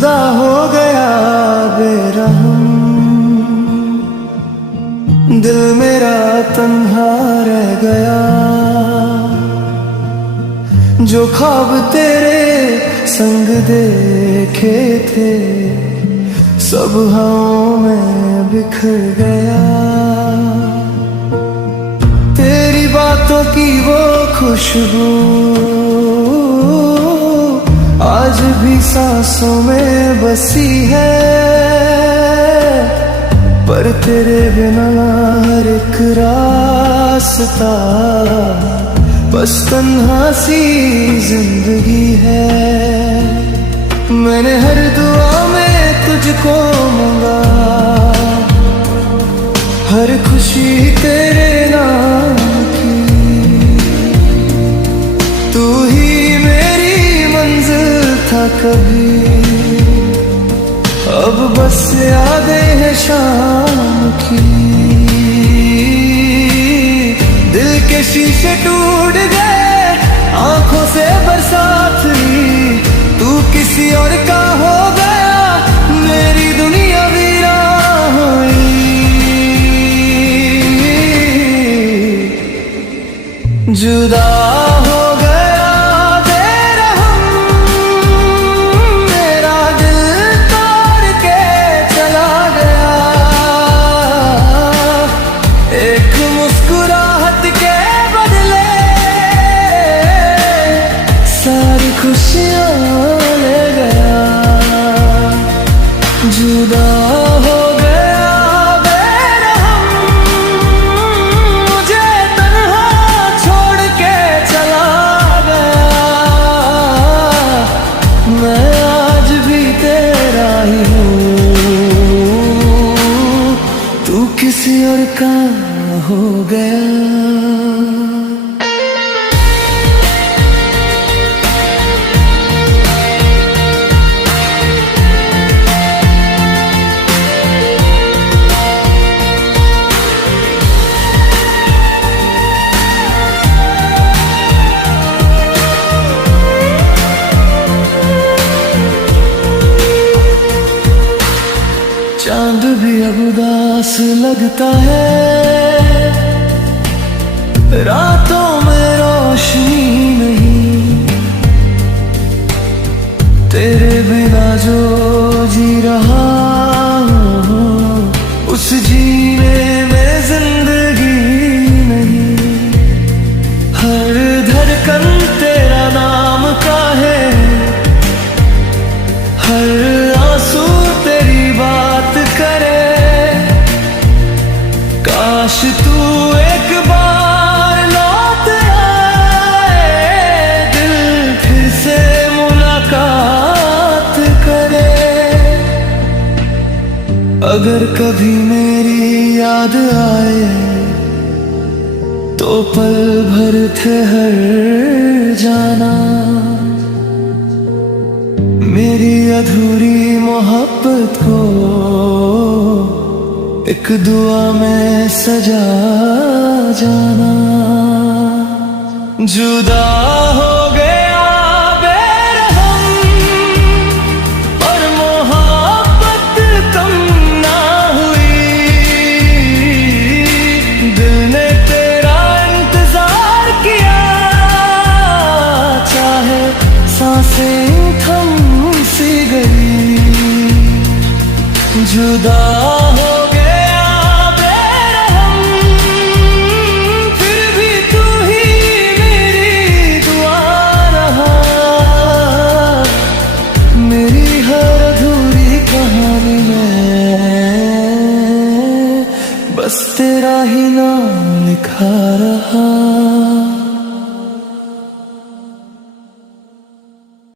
जुदा हो गया बेरहम, दिल मेरा तन्हा रह गया। जो ख्वाब तेरे संग देखे थे सब हवाओं में बिखर गया। तेरी बातों की वो खुशबू आज भी सांसों में बसी है, पर तेरे बिना हर एक रास्ता बस तन्हा सी जिंदगी है। मैंने हर दुआ में तुझको मांगा, हर खुशी तेरे नाम की। तू ही मेरी मंजिल था कभी, अब बस यादें हैं शाम की। दिल के शीशे टूट गए, आंखों से बरसात हुई। तू किसी और का हो गया, मेरी दुनिया वीरान हुई। जुदा हो गया बेरहम, मेरा दिल तोड़ के चला गया। एक मुस्कुराहट के बदले सारी खुशियां ले गया। जुदा हो गया बेरहम, मुझे तन्हा छोड़ के चला गया। मैं आज भी तेरा ही हूँ, तू किसी और का हो गया। चांद भी अब उदास लगता है, रातों में रोशनी नहीं। तेरे बिना जो जी रहा हूँ, उस जीने में जिंदगी नहीं। हर धड़कन तेरा नाम का है, हर आंसू तेरी बात करे। काश तू एक बार लौट आए, दिल फिर से मुलाकात करे। अगर कभी मेरी याद आए तो पल भर ठहर जाना। मेरी अधूरी मोहब्बत को एक दुआ में सजा जाना। जुदा हो गया बेरहम, पर मोहब्बत कम ना हुई। दिल ने तेरा इंतजार किया, चाहे सांसें थम सी गई। जुदा हो गया बेरहम, फिर भी तू ही मेरी दुआ रहा। मेरी हर अधूरी कहानी में बस तेरा ही नाम लिखा रहा।